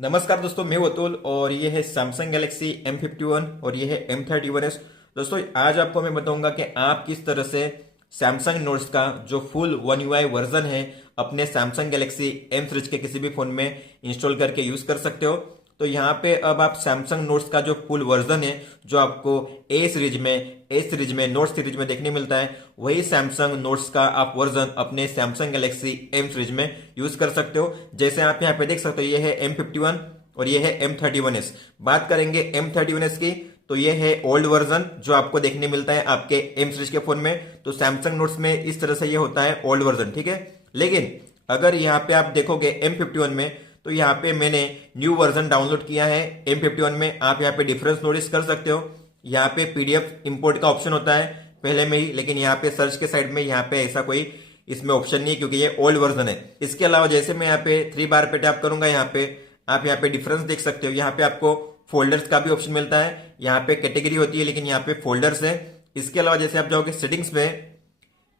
नमस्कार दोस्तों, मैं अतुल और ये है सैमसंग गैलेक्सी M51 और ये है M31s। दोस्तों आज आपको मैं बताऊंगा कि आप किस तरह से सैमसंग नोट्स का जो फुल वन यूआई वर्जन है अपने सैमसंग गैलेक्सी M सीरीज के किसी भी फोन में इंस्टॉल करके यूज कर सकते हो। तो यहाँ पे अब आप सैमसंग नोट्स का जो फुल वर्जन है जो आपको ए सीरीज में नोट सीरीज में देखने मिलता है, वही सैमसंग नोट्स का आप वर्जन अपने सैमसंग गैलेक्सी M सीरीज में यूज कर सकते हो। जैसे आप यहाँ पे देख सकते हो, ये है M51 और ये है M31s। बात करेंगे M31s की, तो ये है ओल्ड वर्जन जो आपको देखने मिलता है आपके M सीरीज के फोन में। तो सैमसंग नोट्स में इस तरह से ये होता है ओल्ड वर्जन, ठीक है। लेकिन अगर यहाँ पे आप देखोगे M51 में, तो यहाँ पे मैंने न्यू वर्जन डाउनलोड किया है M51 में। आप यहाँ पे डिफरेंस नोटिस कर सकते हो। यहाँ पे पीडीएफ इंपोर्ट का ऑप्शन होता है पहले में ही, लेकिन यहाँ पे सर्च के साइड में यहाँ पे ऐसा कोई इसमें ऑप्शन नहीं है क्योंकि ये ओल्ड वर्जन है। इसके अलावा जैसे मैं यहाँ पे 3 बार पे टैप करूंगा, यहाँ पे आप यहाँ पे डिफरेंस देख सकते हो। यहाँ पे आपको फोल्डर्स का भी ऑप्शन मिलता है, यहाँ पे कैटेगरी होती है लेकिन यहाँ पे फोल्डर्स है। इसके अलावा जैसे आप जाओगे सेटिंग्स में,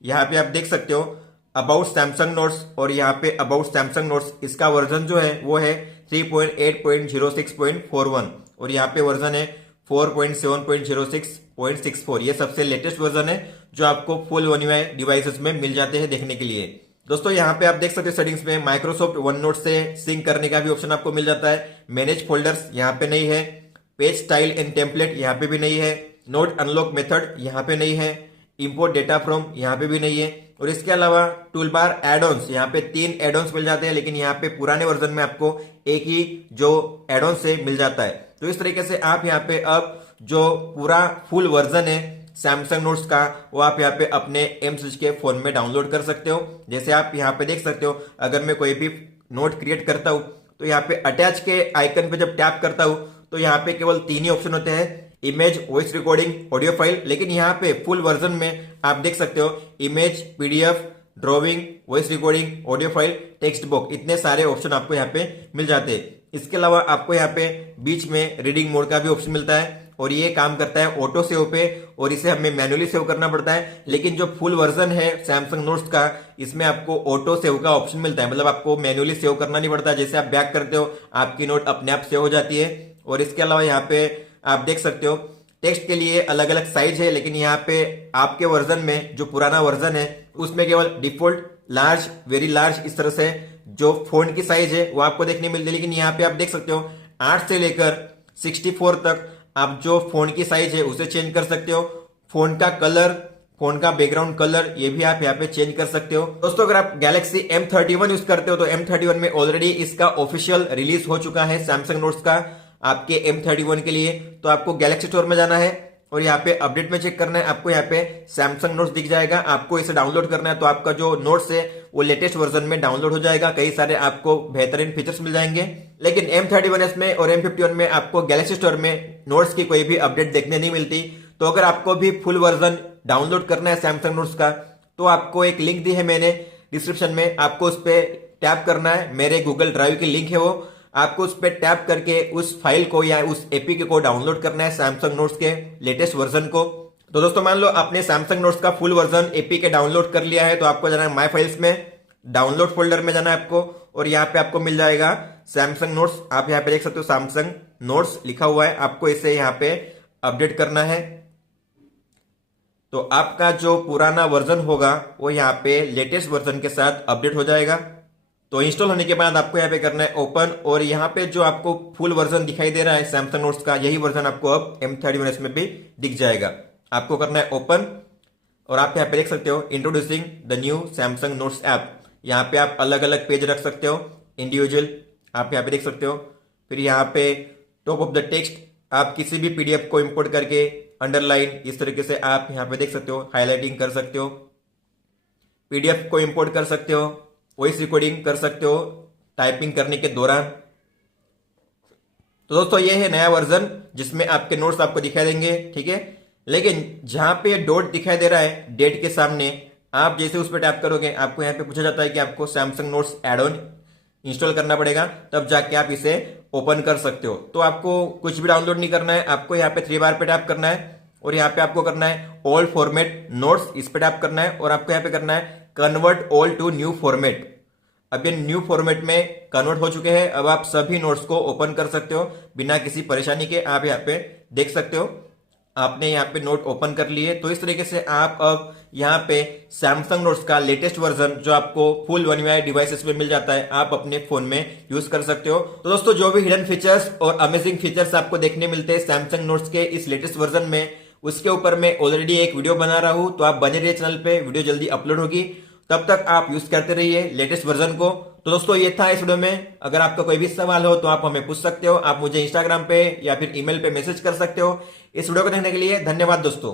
यहाँ पे आप देख सकते हो अबाउट सैमसंग नोट्स, और यहाँ पे अबाउट सैमसंग नोट्स इसका वर्जन जो है वो है 3.8.06.41 और यहाँ पे वर्जन है 4.7.06.64। ये सबसे लेटेस्ट वर्जन है जो आपको फुल वन यूआई डिवाइसेस में मिल जाते हैं देखने के लिए। दोस्तों यहाँ पे आप देख सकते हो सेटिंग्स में माइक्रोसॉफ्ट वन नोट से सिंक करने का भी ऑप्शन आपको मिल जाता है। मैनेज फोल्डर्स यहाँ पे नहीं है, पेज स्टाइल एंड टेम्पलेट यहाँ पे भी नहीं है, नोट अनलॉक मेथड यहाँ पे नहीं है, इंपोर्ट डेटा फ्रॉम यहाँ पे भी नहीं है। और इसके अलावा टूल बार एड ऑन्स, यहाँ पे 3 एड ऑन्स मिल जाते हैं, लेकिन यहाँ पे पुराने वर्जन में आपको एक ही जो एड ऑन से मिल जाता है। तो इस तरीके से आप यहाँ पे अब जो पूरा फुल वर्जन है सैमसंग नोट्स का वो आप यहाँ पे अपने M सीरीज के फोन में डाउनलोड कर सकते हो। जैसे आप यहाँ पे देख सकते हो, अगर मैं कोई भी नोट क्रिएट करता हूँ तो यहाँ पे अटैच के आइकन पे जब टैप करता हूँ तो यहाँ पे केवल 3 ही ऑप्शन होते हैं, image, voice recording, audio file. लेकिन यहाँ पे फुल वर्जन में आप देख सकते हो image, PDF, drawing, voice recording, audio file, text box, इतने सारे ऑप्शन आपको यहाँ पे मिल जाते हैं। इसके अलावा आपको यहाँ पे बीच में रीडिंग मोड का भी ऑप्शन मिलता है और ये काम करता है ऑटो सेव पे, और इसे हमें मैन्युअली सेव करना पड़ता है। लेकिन जो फुल वर्जन है सैमसंग नोट्स का, इसमें आपको ऑटो सेव का ऑप्शन मिलता है, मतलब आपको मैन्युअली सेव करना नहीं पड़ता। जैसे आप बैक करते हो आपकी नोट अपने आप सेव हो जाती है। और इसके अलावा यहाँ पे आप देख सकते हो टेक्स्ट के लिए अलग अलग साइज है, लेकिन यहाँ पे आपके वर्जन में जो पुराना वर्जन है उसमें केवल डिफॉल्ट लार्ज, वेरी लार्ज, इस तरह से जो फोन की साइज है वो आपको देखने मिलती है। लेकिन यहाँ पे आप देख सकते हो 8 से लेकर 64 तक आप जो फोन की साइज है उसे चेंज कर सकते हो। फोन का कलर, फोन का बैकग्राउंड कलर, ये भी आप यहाँ पे चेंज कर सकते हो। दोस्तों अगर आप गैलेक्सी M31 यूज करते हो तो M31 में ऑलरेडी इसका ऑफिशियल रिलीज हो चुका है सैमसंग नोट्स का आपके M31 के लिए। तो आपको गैलेक्सी स्टोर में जाना है और यहाँ पे अपडेट में चेक करना है, आपको यहाँ पे सैमसंग नोट्स दिख जाएगा। आपको इसे डाउनलोड करना है तो आपका जो नोट्स है वो लेटेस्ट वर्जन में डाउनलोड हो जाएगा। कई सारे आपको बेहतरीन फीचर्स मिल जाएंगे। लेकिन M31s में और M51 में आपको गैलेक्सी स्टोर में नोट्स की कोई भी अपडेट देखने नहीं मिलती। तो अगर आपको भी फुल वर्जन डाउनलोड करना है सैमसंग नोट्स का, तो आपको एक लिंक दी है मैंने डिस्क्रिप्शन में, आपको उस पर टैप करना है। मेरे गूगल ड्राइव की लिंक है वो, आपको उस पर टैप करके उस फाइल को या उस एपीके को डाउनलोड करना है सैमसंग नोट्स के लेटेस्ट वर्जन को। तो दोस्तों मान लो आपने सैमसंग नोट्स का फुल वर्जन एपीके डाउनलोड कर लिया है, तो आपको जाना है माय फाइल्स में, डाउनलोड फोल्डर में जाना है आपको, और यहाँ पे आपको मिल जाएगा सैमसंग नोट्स। आप यहाँ पे देख सकते हो सैमसंग नोट्स लिखा हुआ है, आपको इसे यहाँ पे अपडेट करना है। तो आपका जो पुराना वर्जन होगा वो यहाँ पे लेटेस्ट वर्जन के साथ अपडेट हो जाएगा। तो इंस्टॉल होने के बाद आपको यहाँ पे करना है ओपन, और यहाँ पे जो आपको फुल वर्जन दिखाई दे रहा है सैमसंग नोट्स का, यही वर्जन आपको अब M31s में भी दिख जाएगा। आपको करना है ओपन, और आप यहाँ पे देख सकते हो introducing the new Samsung notes app. यहाँ पे आप अलग अलग पेज रख सकते हो, इंडिविजुअल आप यहाँ पे देख सकते हो। फिर यहाँ पे टॉप ऑफ द टेक्स्ट आप किसी भी पीडीएफ को इंपोर्ट करके अंडरलाइन, इस तरीके से आप यहाँ पे देख सकते हो, हाईलाइटिंग कर सकते हो, पीडीएफ को इंपोर्ट कर सकते हो, वॉइस रिकॉर्डिंग कर सकते हो टाइपिंग करने के दौरान। तो दोस्तों ये है नया वर्जन जिसमें आपके नोट्स आपको दिखाई देंगे, ठीक है। लेकिन जहां पे डॉट दिखाई दे रहा है डेट के सामने, आप जैसे उस पर टैप करोगे आपको यहाँ पे पूछा जाता है कि आपको Samsung notes add on install करना पड़ेगा, तब जाके आप इसे ओपन कर सकते हो। तो आपको कुछ भी डाउनलोड नहीं करना है, आपको यहाँ पे 3 बार पे टैप करना है और यहाँ पे आपको करना है ऑल फॉर्मेट नोट्स, इस पे टैप करना है और आपको यहाँ पे करना है convert all to new format. अब ये न्यू फॉर्मेट में कन्वर्ट हो चुके हैं। अब आप सभी नोट्स को ओपन कर सकते हो बिना किसी परेशानी के। आप यहाँ पे देख सकते हो, आपने यहाँ पे नोट ओपन कर लिए। तो इस तरीके से आप अब यहाँ पे सैमसंग नोट्स का लेटेस्ट वर्जन जो आपको फुल वन यूआई डिवाइसेस में मिल जाता है, आप अपने फोन में यूज कर सकते हो। तो दोस्तों, जो भी हिडन फीचर्स और अमेजिंग फीचर्स आपको देखने मिलते हैं सैमसंग नोट्स के इस लेटेस्ट वर्जन में, उसके ऊपर मैं ऑलरेडी एक वीडियो बना रहा हूं। तो आप बने रहिए चैनल पे, वीडियो जल्दी अपलोड होगी। तब तक आप यूज करते रहिए लेटेस्ट वर्जन को। तो दोस्तों, ये था इस वीडियो में। अगर आपका कोई भी सवाल हो तो आप हमें पूछ सकते हो। आप मुझे इंस्टाग्राम पे या फिर ईमेल पे मैसेज कर सकते हो। इस वीडियो को देखने के लिए धन्यवाद दोस्तों।